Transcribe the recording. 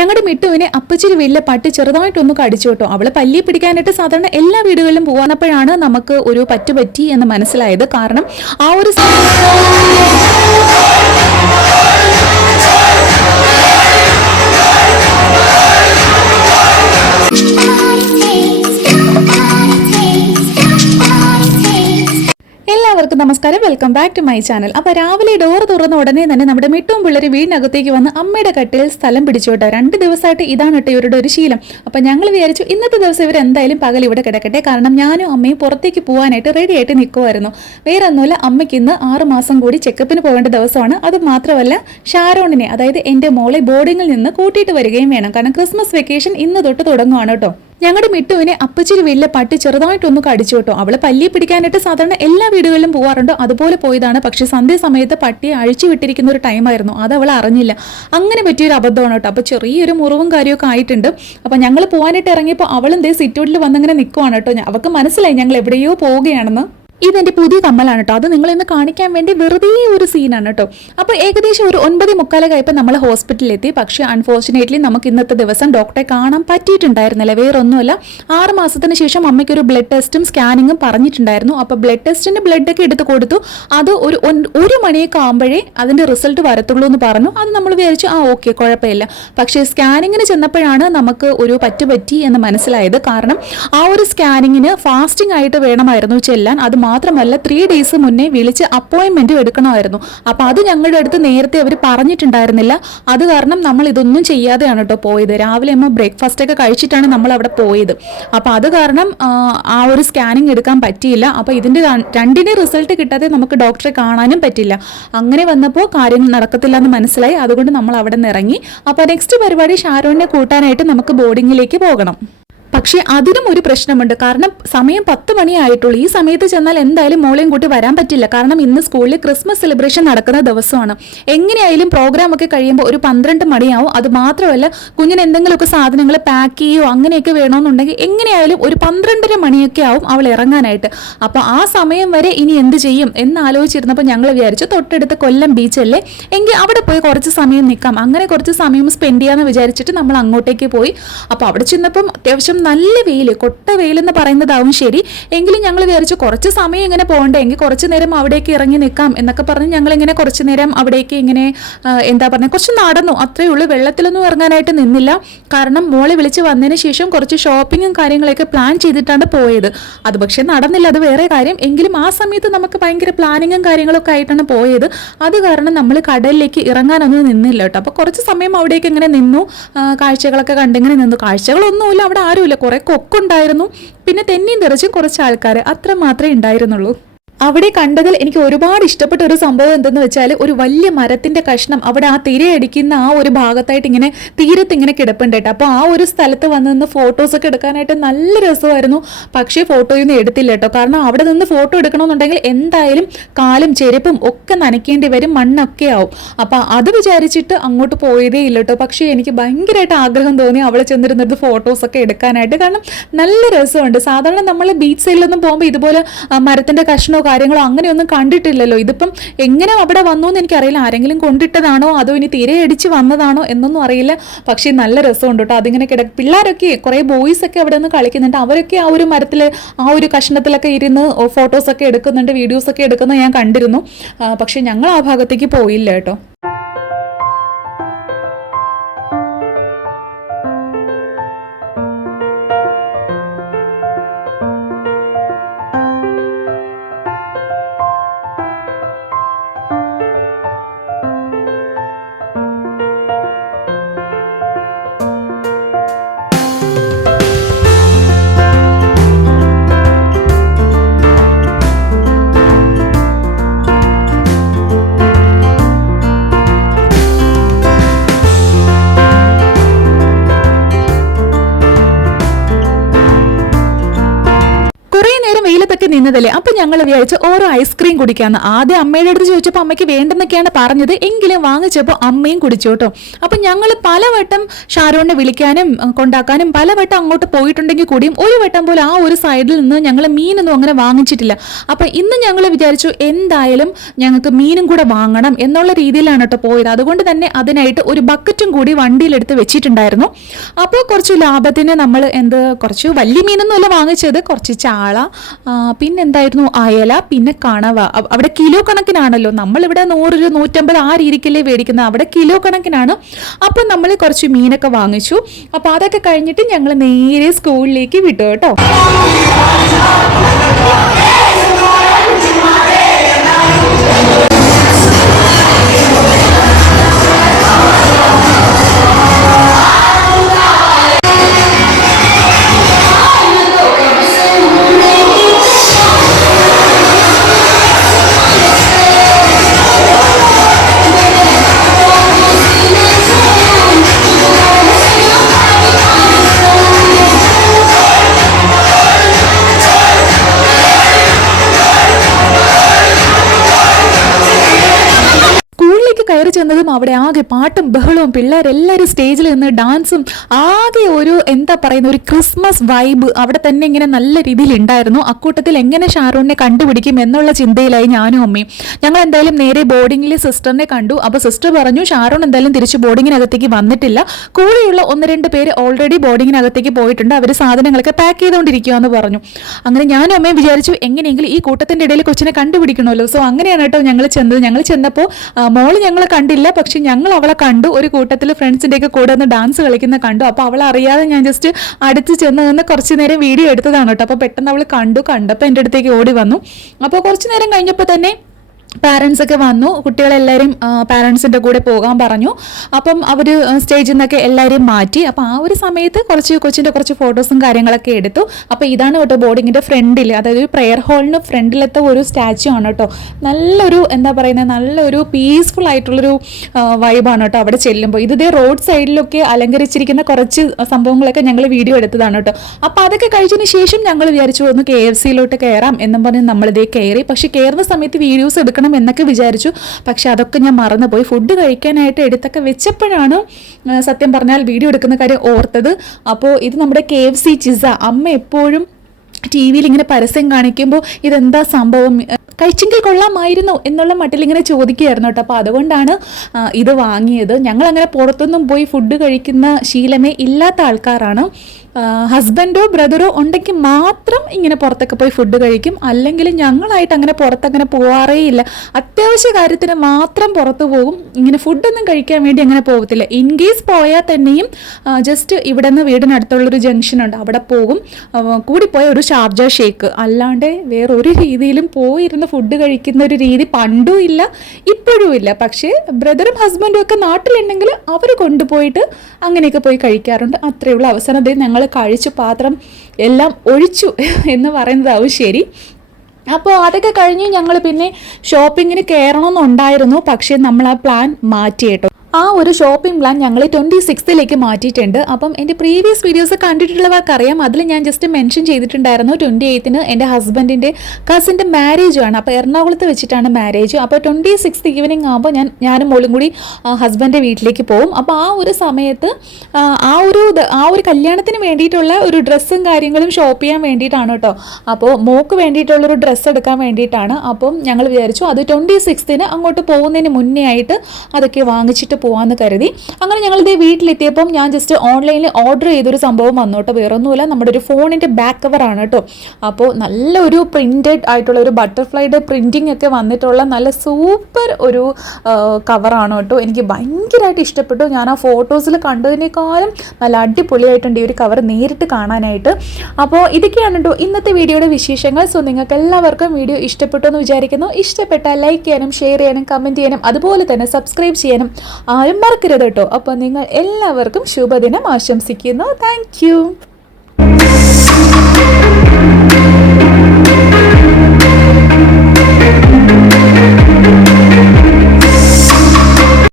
ഞങ്ങളുടെ മിട്ടുവിനെ അപ്പച്ചിരി വീട്ടിലെ പട്ടി ചെറുതായിട്ടൊന്ന് കടിച്ചു കേട്ടോ അവളെ പല്ലി പിടിക്കാനായിട്ട് സാധാരണ എല്ലാ വീടുകളിലും പോകുന്നപ്പോഴാണ് നമുക്ക് ഒരു പറ്റുപറ്റി എന്ന് മനസ്സിലായത്. കാരണം ആ ഒരു നമസ്കാരം. Welcome back to my channel അപ്പോൾ രാവിലെ ഡോർ തുറന്ന ഉടനെ തന്നെ നമ്മുടെ മിട്ടും പിള്ളേർ വീടിനകത്തേക്ക് വന്ന് അമ്മയുടെ കട്ടിൽ സ്ഥലം പിടിച്ചോട്ടെ രണ്ട് ദിവസമായിട്ട് ഇതാണ് കേട്ടോ ഇവരുടെ ഒരു ശീലം. അപ്പോൾ ഞങ്ങൾ വിചാരിച്ചു ഇന്നത്തെ ദിവസം ഇവർ എന്തായാലും പകൽ ഇവിടെ കിടക്കട്ടെ. കാരണം ഞാനും അമ്മയും പുറത്തേക്ക് പോകാനായിട്ട് റെഡി ആയിട്ട് നിൽക്കുമായിരുന്നു വേറെ ഒന്നുമില്ല അമ്മയ്ക്ക് ഇന്ന് ആറ് മാസം കൂടി ചെക്കപ്പിന് പോകേണ്ട ദിവസമാണ്. അത് മാത്രമല്ല ഷാരോണിനെ അതായത് എന്റെ മോളെ ബോർഡിങ്ങിൽ നിന്ന് കൂട്ടിയിട്ട് വരികയും വേണം. കാരണം ക്രിസ്മസ് വെക്കേഷൻ ഇന്ന് തൊട്ട് തുടങ്ങുവാണ് കേട്ടോ. ഞങ്ങളുടെ മിട്ടുവിനെ അപ്പച്ചിരി വലിയ പട്ടി ചെറുതായിട്ടൊന്ന് കടിച്ചു കേട്ടോ. അവൾ പല്ലി പിടിക്കാനായിട്ട് സാധാരണ എല്ലാ വീടുകളിലും പോകാറുണ്ട് അതുപോലെ പോയതാണ്. പക്ഷെ സന്ധ്യ സമയത്ത് പട്ടിയെ അഴിച്ചു വിട്ടിരിക്കുന്ന ഒരു ടൈമായിരുന്നു അത് അവൾ അറിഞ്ഞില്ല. അങ്ങനെ പറ്റിയൊരു അബദ്ധമാണ് കേട്ടോ. അപ്പോൾ ചെറിയൊരു മുറിവും കാര്യമൊക്കെ ആയിട്ടുണ്ട്. അപ്പോൾ ഞങ്ങൾ പോകാനായിട്ട് ഇറങ്ങിയപ്പോൾ അവളും ദേ സിറ്റൗട്ടിൽ വന്നിങ്ങനെ നിൽക്കുവാണ് കേട്ടോ. അവൾക്ക് മനസ്സിലായി ഞങ്ങൾ എവിടെയോ പോവുകയാണെന്ന്. ഇതെന്റെ പുതിയ കമ്മലാണ് കേട്ടോ അത് നിങ്ങളെ ഒന്ന് കാണിക്കാൻ വേണ്ടി വെറുതെ ഒരു സീനാണ് കേട്ടോ അപ്പോൾ ഏകദേശം ഒരു ഒൻപത് മുക്കാലൊക്കെ നമ്മൾ ഹോസ്പിറ്റലിലെത്തി. പക്ഷേ അൺഫോർച്ചുനേറ്റ്ലി നമുക്ക് ഇന്നത്തെ ദിവസം ഡോക്ടറെ കാണാൻ പറ്റിയിട്ടുണ്ടായിരുന്നില്ല. വേറൊന്നുമല്ല. ആറ് മാസത്തിന് ശേഷം അമ്മയ്ക്ക് ഒരു ബ്ലഡ് ടെസ്റ്റും സ്കാനിങ്ങും പറഞ്ഞിട്ടുണ്ടായിരുന്നു. അപ്പോൾ ബ്ലഡ് ടെസ്റ്റിന്റെ ബ്ലഡ് ഒക്കെ എടുത്ത് കൊടുത്തു. അത് ഒരു ഒരു മണിയൊക്കെ ആകുമ്പോഴേ അതിന്റെ റിസൾട്ട് വരത്തുള്ളൂ എന്ന് പറഞ്ഞു. അത് നമ്മൾ വിചാരിച്ചു ആ ഓക്കെ കുഴപ്പമില്ല. പക്ഷേ സ്കാനിങ്ങിന് ചെന്നപ്പോഴാണ് നമുക്ക് ഒരു പറ്റുപറ്റി എന്ന് മനസ്സിലായത്. കാരണം ആ ഒരു സ്കാനിങ്ങിന് ഫാസ്റ്റിംഗ് ആയിട്ട് വേണമായിരുന്നു ചെല്ലാൻ. അത് മാത്രമല്ല ത്രീ ഡേയ്സ് മുന്നേ വിളിച്ച് അപ്പോയിൻമെന്റ് എടുക്കണമായിരുന്നു. അപ്പോൾ അത് ഞങ്ങളുടെ അടുത്ത് നേരത്തെ അവർ പറഞ്ഞിട്ടുണ്ടായിരുന്നില്ല. അത് കാരണം നമ്മൾ ഇതൊന്നും ചെയ്യാതെയാണ് കേട്ടോ പോയത്. രാവിലെ അമ്മ ബ്രേക്ക്ഫാസ്റ്റ് ഒക്കെ കഴിച്ചിട്ടാണ് നമ്മൾ അവിടെ പോയത്. അപ്പോൾ അത് കാരണം ആ, ഒരു സ്കാനിങ് എടുക്കാൻ പറ്റിയില്ല. അപ്പോൾ ഇതിന്റെ രണ്ടിന്റെ റിസൾട്ട് കിട്ടാതെ നമുക്ക് ഡോക്ടറെ കാണാനും പറ്റില്ല. അങ്ങനെ വന്നപ്പോൾ കാര്യങ്ങൾ നടക്കത്തില്ല എന്ന് മനസ്സിലായി. അതുകൊണ്ട് നമ്മൾ അവിടെ നിന്ന് ഇറങ്ങി അപ്പോൾ നെക്സ്റ്റ് പരിപാടി ഷാരോണിനെ കൂട്ടാനായിട്ട് നമുക്ക് ബോർഡിങ്ങിലേക്ക് പോകണം. പക്ഷേ അതിനും ഒരു പ്രശ്നമുണ്ട്. കാരണം സമയം പത്ത് മണിയായിട്ടുള്ളൂ. ഈ സമയത്ത് ചെന്നാൽ എന്തായാലും മോളെയും കൂട്ടി വരാൻ പറ്റില്ല. കാരണം ഇന്ന് സ്കൂളിൽ ക്രിസ്മസ് സെലിബ്രേഷൻ നടക്കുന്ന ദിവസമാണ്. എങ്ങനെയായാലും പ്രോഗ്രാം ഒക്കെ കഴിയുമ്പോൾ ഒരു പന്ത്രണ്ട് മണിയാവും. അത് മാത്രമല്ല കുഞ്ഞിന് എന്തെങ്കിലുമൊക്കെ സാധനങ്ങൾ പാക്ക് ചെയ്യുകയോ അങ്ങനെയൊക്കെ വേണമെന്നുണ്ടെങ്കിൽ എങ്ങനെയായാലും ഒരു പന്ത്രണ്ടര മണിയൊക്കെ ആവും അവൾ ഇറങ്ങാനായിട്ട്. അപ്പോൾ ആ സമയം വരെ ഇനി എന്ത് ചെയ്യും എന്ന് ആലോചിച്ചിരുന്നപ്പോൾ ഞങ്ങൾ വിചാരിച്ചു തൊട്ടടുത്ത് കൊല്ലം ബീച്ചല്ലേ എങ്കിൽ അവിടെ പോയി കുറച്ച് സമയം നിൽക്കാം. അങ്ങനെ കുറച്ച് സമയം സ്പെൻഡ് ചെയ്യാമെന്ന് വിചാരിച്ചിട്ട് നമ്മൾ അങ്ങോട്ടേക്ക് പോയി. അപ്പോൾ അവിടെ ചെന്നപ്പം അത്യാവശ്യം നല്ല വെയിൽ കൊട്ട വെയിൽ എന്ന് പറയുന്നതാവും ശരി. എങ്കിലും ഞങ്ങൾ വിചാരിച്ചു കുറച്ച് സമയം ഇങ്ങനെ പോകണ്ടേ എങ്കിൽ കുറച്ച് നേരം അവിടേക്ക് ഇറങ്ങി നിൽക്കാം എന്നൊക്കെ പറഞ്ഞ് ഞങ്ങൾ ഇങ്ങനെ കുറച്ച് നേരം അവിടേക്ക് ഇങ്ങനെ എന്താ പറയുക കുറച്ച് നടന്നു. അത്രയേ ഉള്ളൂ. വെള്ളത്തിലൊന്നും ഇറങ്ങാനായിട്ട് നിന്നില്ല. കാരണം മോളെ വിളിച്ച് വന്നതിന് ശേഷം കുറച്ച് ഷോപ്പിങ്ങും കാര്യങ്ങളൊക്കെ പ്ലാൻ ചെയ്തിട്ടാണ് പോയത്. അത് പക്ഷേ നടന്നില്ല. അത് വേറെ കാര്യം. എങ്കിലും ആ സമയത്ത് നമുക്ക് ഭയങ്കര പ്ലാനിങ്ങും കാര്യങ്ങളൊക്കെ ആയിട്ടാണ് പോയത്. അത് കാരണം നമ്മൾ കടലിലേക്ക് ഇറങ്ങാനൊന്നും നിന്നില്ല കേട്ടോ. അപ്പോൾ കുറച്ച് സമയം അവിടേക്ക് ഇങ്ങനെ നിന്നു. കാഴ്ചകളൊക്കെ കണ്ടിങ്ങനെ നിന്നു. കാഴ്ചകളൊന്നുമില്ല. അവിടെ ആരുമില്ല. കുറേ കൊക്കുണ്ടായിരുന്നു. പിന്നെ തെന്നിയും തെറിച്ചും കുറച്ച് ആൾക്കാർ അത്ര മാത്രമേ ഉണ്ടായിരുന്നുള്ളൂ. അവിടെ കണ്ടതിൽ എനിക്ക് ഒരുപാട് ഇഷ്ടപ്പെട്ട ഒരു സംഭവം എന്തെന്ന് വെച്ചാൽ ഒരു വലിയ മരത്തിന്റെ കഷ്ണം അവിടെ ആ തിരയടിക്കുന്ന ആ ഒരു ഭാഗത്തായിട്ട് ഇങ്ങനെ തീരത്ത് ഇങ്ങനെ കിടപ്പുണ്ട് കേട്ടോ. അപ്പോൾ ആ ഒരു സ്ഥലത്ത് വന്ന് നിന്ന് ഫോട്ടോസ് ഒക്കെ എടുക്കാനായിട്ട് നല്ല രസമായിരുന്നു. പക്ഷേ ഫോട്ടോയൊന്നും എടുത്തില്ല കേട്ടോ. കാരണം അവിടെ നിന്ന് ഫോട്ടോ എടുക്കണമെന്നുണ്ടെങ്കിൽ എന്തായാലും കാലും ചെരുപ്പും ഒക്കെ നനയ്ക്കേണ്ടി വരും മണ്ണൊക്കെ ആവും. അപ്പോൾ അത് വിചാരിച്ചിട്ട് അങ്ങോട്ട് പോയതേ ഇല്ല കേട്ടോ. പക്ഷേ എനിക്ക് ഭയങ്കരമായിട്ട് ആഗ്രഹം തോന്നി അവിടെ ഫോട്ടോസ് ഒക്കെ എടുക്കാനായിട്ട്. കാരണം നല്ല രസമുണ്ട്. സാധാരണ നമ്മൾ ബീച്ച് സൈഡിലൊന്നും പോകുമ്പോൾ ഇതുപോലെ മരത്തിന്റെ കഷ്ണമോ കാര്യങ്ങളോ അങ്ങനെയൊന്നും കണ്ടിട്ടില്ലല്ലോ. ഇതിപ്പം എങ്ങനെ അവിടെ വന്നു എന്ന് എനിക്കറിയില്ല. ആരെങ്കിലും കൊണ്ടിട്ടതാണോ? അതോ ഇനി തിരയടിച്ച് വന്നതാണോ എന്നൊന്നും അറിയില്ല. പക്ഷേ നല്ല രസമുണ്ട് കേട്ടോ. അതിങ്ങനെ കിട പിള്ളേരൊക്കെ കുറേ ബോയ്സ് ഒക്കെ അവിടെ നിന്ന് കളിക്കുന്നുണ്ട്. അവരൊക്കെ ആ ഒരു മരത്തിൽ ആ ഒരു കഷ്ണത്തിലൊക്കെ ഇരുന്ന് ഫോട്ടോസ് ഒക്കെ എടുക്കുന്നുണ്ട് വീഡിയോസ് ഒക്കെ എടുക്കുന്നത് ഞാൻ കണ്ടിരുന്നു. പക്ഷേ ഞങ്ങൾ ആ ഭാഗത്തേക്ക് പോയില്ല കേട്ടോ. നിന്നതല്ലേ? അപ്പൊ ഞങ്ങൾ വിചാരിച്ച ഓരോ ഐസ്ക്രീം കുടിക്കാന്ന്. ആദ്യം അമ്മയുടെ അടുത്ത് ചോദിച്ചപ്പോൾ അമ്മയ്ക്ക് വേണ്ടെന്നൊക്കെയാണ് പറഞ്ഞത്. എങ്കിലും വാങ്ങിച്ചപ്പോൾ അമ്മയും കുടിച്ചു കേട്ടോ അപ്പൊ ഞങ്ങൾ പലവട്ടം ഷാരോണിനെ വിളിക്കാനും കൊണ്ടാക്കാനും പലവട്ടം അങ്ങോട്ട് പോയിട്ടുണ്ടെങ്കിൽ കൂടിയും ഒരു വട്ടം പോലും ആ ഒരു സൈഡിൽ നിന്ന് ഞങ്ങൾ മീനൊന്നും അങ്ങനെ വാങ്ങിച്ചിട്ടില്ല. അപ്പൊ ഇന്ന് ഞങ്ങൾ വിചാരിച്ചു എന്തായാലും ഞങ്ങൾക്ക് മീനും കൂടെ വാങ്ങണം എന്നുള്ള രീതിയിലാണ് കേട്ടോ പോയത്. അതുകൊണ്ട് തന്നെ അതിനായിട്ട് ഒരു ബക്കറ്റും കൂടി വണ്ടിയിലെടുത്ത് വെച്ചിട്ടുണ്ടായിരുന്നു. അപ്പോൾ കുറച്ച് ലാഭത്തിന് നമ്മൾ എന്ത് കുറച്ച് വലിയ മീനൊന്നുമല്ല വാങ്ങിച്ചത്. കുറച്ച് ചാള പിന്നെന്തായിരുന്നു? അയല പിന്നെ കണവ. അവിടെ കിലോ കണക്കിനാണല്ലോ. നമ്മൾ ഇവിടെ നൂറ് രൂപ നൂറ്റമ്പത് ആ രീതിക്കല്ലേ മേടിക്കുന്നത് അവിടെ കിലോ കണക്കിനാണ്. അപ്പം നമ്മൾ കുറച്ച് മീനൊക്കെ വാങ്ങിച്ചു. അപ്പോൾ അതൊക്കെ കഴിഞ്ഞിട്ട് ഞങ്ങൾ നേരെ സ്കൂളിലേക്ക് വിട്ടു കേട്ടോ. കയറി ചെന്നതും അവിടെ ആകെ പാട്ടും ബഹളവും പിള്ളേരെല്ലാവരും സ്റ്റേജിൽ നിന്ന് ഡാൻസും ആകെ ഒരു എന്താ പറയുന്ന ഒരു ക്രിസ്മസ് വൈബ് അവിടെ തന്നെ ഇങ്ങനെ നല്ല രീതിയിൽ ഉണ്ടായിരുന്നു. അക്കൂട്ടത്തിൽ എങ്ങനെ ഷാറൂണിനെ കണ്ടുപിടിക്കും എന്നുള്ള ചിന്തയിലായി ഞാനും അമ്മയും. ഞങ്ങൾ എന്തായാലും നേരെ ബോർഡിങ്ങിലെ സിസ്റ്ററിനെ കണ്ടു. അപ്പോൾ സിസ്റ്റർ പറഞ്ഞു ഷാറൂൺ എന്തായാലും തിരിച്ച് ബോർഡിങ്ങിനകത്തേക്ക് വന്നിട്ടില്ല. കൂടെയുള്ള ഒന്ന് രണ്ട് പേര് ഓൾറെഡി ബോർഡിങ്ങിനകത്തേക്ക് പോയിട്ടുണ്ട്. അവർ സാധനങ്ങളൊക്കെ പാക്ക് ചെയ്തുകൊണ്ടിരിക്കുകയെന്ന് പറഞ്ഞു. അങ്ങനെ ഞാനും അമ്മയും വിചാരിച്ചു എങ്ങനെയെങ്കിലും ഈ കൂട്ടത്തിന്റെ ഇടയിൽ കൊച്ചിനെ കണ്ടുപിടിക്കണമല്ലോ. സോ അങ്ങനെയാണ് കേട്ടോ ഞങ്ങൾ ചെന്നത്. ഞങ്ങൾ ചെന്നപ്പോൾ മോൾ ഞങ്ങൾ കണ്ടില്ല പക്ഷെ ഞങ്ങൾ അവളെ കണ്ടു. ഒരു കൂട്ടത്തിൽ ഫ്രണ്ട്സിന്റെ ഒക്കെ കൂടെ ഒന്ന് ഡാൻസ് കളിക്കുന്ന കണ്ടു. അപ്പോൾ അവൾ അറിയാതെ ഞാൻ ജസ്റ്റ് അടുത്ത് ചെന്ന് നിന്ന് കുറച്ച് നേരം വീഡിയോ എടുത്തതാണ് കേട്ടോ. അപ്പോൾ പെട്ടെന്ന് അവൾ കണ്ടു. കണ്ടപ്പോൾ എന്റെ അടുത്തേക്ക് ഓടി വന്നു. അപ്പോൾ കുറച്ച് നേരം കഴിഞ്ഞപ്പോൾ തന്നെ പാരൻസ് ഒക്കെ വന്നു. കുട്ടികളെല്ലാവരും പാരൻസിന്റെ കൂടെ പോകാൻ പറഞ്ഞു. അപ്പം അവർ സ്റ്റേജിൽ നിന്നൊക്കെ എല്ലാവരെയും മാറ്റി. അപ്പോൾ ആ ഒരു സമയത്ത് കുറച്ച് കൊച്ചിന്റെ കുറച്ച് ഫോട്ടോസും കാര്യങ്ങളൊക്കെ എടുത്തു. അപ്പോൾ ഇതാണ് കേട്ടോ ബോർഡിങ്ങിന്റെ ഫ്രണ്ടിൽ അതായത് ഒരു പ്രെയർ ഹാളിന് ഫ്രണ്ടിലത്തെ ഒരു സ്റ്റാച്ചു ആണ് കേട്ടോ. നല്ലൊരു എന്താ പറയുന്നത് നല്ലൊരു പീസ്ഫുൾ ആയിട്ടുള്ളൊരു വൈബാണ് കേട്ടോ അവിടെ ചെല്ലുമ്പോൾ ഇത് റോഡ് സൈഡിലൊക്കെ അലങ്കരിച്ചിരിക്കുന്ന കുറച്ച് സംഭവങ്ങളൊക്കെ ഞങ്ങൾ വീഡിയോ എടുത്തതാണ് കേട്ടോ. അപ്പോൾ അതൊക്കെ കഴിച്ചതിന് ശേഷം ഞങ്ങൾ വിചാരിച്ചു ഒന്ന് കെ എഫ് സിയിലോട്ട് കയറാം എന്നും പറഞ്ഞ് നമ്മളിതേ കയറി പക്ഷേ കയറുന്ന സമയത്ത് വീഡിയോസ് എടുക്കണം എന്നൊക്കെ വിചാരിച്ചു. പക്ഷെ അതൊക്കെ ഞാൻ മറന്നുപോയി. ഫുഡ് കഴിക്കാനായിട്ട് എടുത്തൊക്കെ വെച്ചപ്പോഴാണ് സത്യം പറഞ്ഞാൽ വീഡിയോ എടുക്കുന്ന കാര്യം ഓർത്തത്. അപ്പോൾ ഇത് നമ്മുടെ കെ എഫ് സി ചിസ. അമ്മ എപ്പോഴും ടി വിയിൽ ഇങ്ങനെ പരസ്യം കാണിക്കുമ്പോൾ ഇതെന്താ സംഭവം? കഴിച്ചെങ്കിൽ കൊള്ളാമായിരുന്നു എന്നുള്ള മട്ടിൽ ഇങ്ങനെ ചോദിക്കുകയായിരുന്നു കേട്ടോ. അപ്പോൾ അതുകൊണ്ടാണ് ഇത് വാങ്ങിയത്. ഞങ്ങൾ അങ്ങനെ പുറത്തൊന്നും പോയി ഫുഡ് കഴിക്കുന്ന ശീലമേ ഇല്ലാത്ത ആൾക്കാരാണ്. ഹസ്ബൻഡോ ബ്രദറോ ഉണ്ടെങ്കിൽ മാത്രം ഇങ്ങനെ പുറത്തൊക്കെ പോയി ഫുഡ് കഴിക്കും. അല്ലെങ്കിൽ ഞങ്ങളായിട്ട് അങ്ങനെ പുറത്തങ്ങനെ പോകാറേ ഇല്ല. അത്യാവശ്യ കാര്യത്തിന് മാത്രം പുറത്ത് പോകും. ഇങ്ങനെ ഫുഡൊന്നും കഴിക്കാൻ വേണ്ടി അങ്ങനെ പോകത്തില്ല. ഇൻ കേസ് പോയാൽ തന്നെയും ജസ്റ്റ് ഇവിടെ നിന്ന് വീടിനടുത്തുള്ളൊരു ജംഗ്ഷനുണ്ട് അവിടെ പോകും. കൂടിപ്പോയ ഒരു ഷാർജ ഷേക്ക്. അല്ലാണ്ട് വേറൊരു രീതിയിലും പോയിരുന്ന് ഫുഡ് കഴിക്കുന്ന ഒരു രീതി പണ്ടും ഇല്ല ഇപ്പോഴും ഇല്ല. പക്ഷേ ബ്രദറും ഹസ്ബൻഡും ഒക്കെ നാട്ടിലുണ്ടെങ്കിൽ അവർ കൊണ്ടുപോയിട്ട് അങ്ങനെയൊക്കെ പോയി കഴിക്കാറുണ്ട്. അത്രയുള്ള അവസരത്തിൽ ഞങ്ങൾ കഴിച്ചു പാത്രം എല്ലാം ഒഴിച്ചു എന്ന് പറയുന്നതാവും ശരി. അപ്പോൾ അതൊക്കെ കഴിഞ്ഞ് ഞങ്ങൾ പിന്നെ ഷോപ്പിങ്ങിന് കയറണമെന്നുണ്ടായിരുന്നു. പക്ഷേ നമ്മൾ ആ പ്ലാൻ മാറ്റി കേട്ടോ ആ ഒരു ഷോപ്പിംഗ് പ്ലാൻ ഞങ്ങൾ ട്വന്റി സിക്സ്ത്തിലേക്ക് മാറ്റിയിട്ടുണ്ട്. അപ്പം എന്റെ പ്രീവിയസ് വീഡിയോസ് കണ്ടിട്ടുള്ളവർക്കറിയാം. അതിൽ ഞാൻ ജസ്റ്റ് മെൻഷൻ ചെയ്തിട്ടുണ്ടായിരുന്നു ട്വന്റി എയ്ത്തിന് എന്റെ ഹസ്ബൻഡിന്റെ കസിന്റെ മാരേജ് ആണ്. അപ്പോൾ എറണാകുളത്ത് വെച്ചിട്ടാണ് മാരേജ് അപ്പോൾ ട്വന്റി സിക്സ് ഈവനിങ് ആകുമ്പോൾ ഞാൻ ഞാനും മോളും കൂടി ഹസ്ബൻഡിന്റെ വീട്ടിലേക്ക് പോകും. അപ്പോൾ ആ ഒരു സമയത്ത് ആ, ഒരു ആ ഒരു കല്യാണത്തിന് വേണ്ടിയിട്ടുള്ള ഒരു ഡ്രസ്സും കാര്യങ്ങളും ഷോപ്പ് ചെയ്യാൻ വേണ്ടിയിട്ടാണ് കേട്ടോ. അപ്പോൾ മോക്ക് വേണ്ടിയിട്ടുള്ളൊരു ഡ്രസ്സ് എടുക്കാൻ വേണ്ടിയിട്ടാണ്. അപ്പം ഞങ്ങൾ വിചാരിച്ചു അത് ട്വന്റി സിക്സ്ത്തിന് അങ്ങോട്ട് പോകുന്നതിന് മുന്നേ ആയിട്ട് അതൊക്കെ വാങ്ങിച്ചിട്ട് പോകാമെന്ന് കരുതി. അങ്ങനെ ഞങ്ങൾ ഇതേ വീട്ടിലെത്തിയപ്പം ഞാൻ ജസ്റ്റ് ഓൺലൈനിൽ ഓർഡർ ചെയ്തൊരു സംഭവം വന്നു കേട്ടോ വേറൊന്നുമില്ല നമ്മുടെ ഒരു ഫോണിന്റെ ബാക്ക് കവറാണ് കേട്ടോ. അപ്പോൾ നല്ല ഒരു പ്രിന്റഡ് ആയിട്ടുള്ള ഒരു ബട്ടർഫ്ലൈയുടെ പ്രിന്റിംഗ് ഒക്കെ വന്നിട്ടുള്ള നല്ല സൂപ്പർ ഒരു കവറാണ് കേട്ടോ. എനിക്ക് ഭയങ്കരമായിട്ട് ഇഷ്ടപ്പെട്ടു. ഞാൻ ആ ഫോട്ടോസിൽ കണ്ടതിനേക്കാളും നല്ല അടിപൊളിയായിട്ടുണ്ട് ഈ ഒരു കവർ നേരിട്ട് കാണാനായിട്ട്. അപ്പോൾ ഇതൊക്കെയാണ് കേട്ടോ ഇന്നത്തെ വീഡിയോയുടെ വിശേഷങ്ങൾ. സോ നിങ്ങൾക്ക് എല്ലാവർക്കും വീഡിയോ ഇഷ്ടപ്പെട്ടു എന്ന് വിചാരിക്കുന്നു. ഇഷ്ടപ്പെട്ടാൽ ലൈക്ക് ചെയ്യാനും ഷെയർ ചെയ്യാനും കമന്റ് ചെയ്യാനും അതുപോലെ തന്നെ സബ്സ്ക്രൈബ് ചെയ്യാനും ആരും മറക്കരുത് കേട്ടോ. അപ്പോൾ നിങ്ങൾ എല്ലാവർക്കും ശുഭദിനം ആശംസിക്കുന്നു. താങ്ക്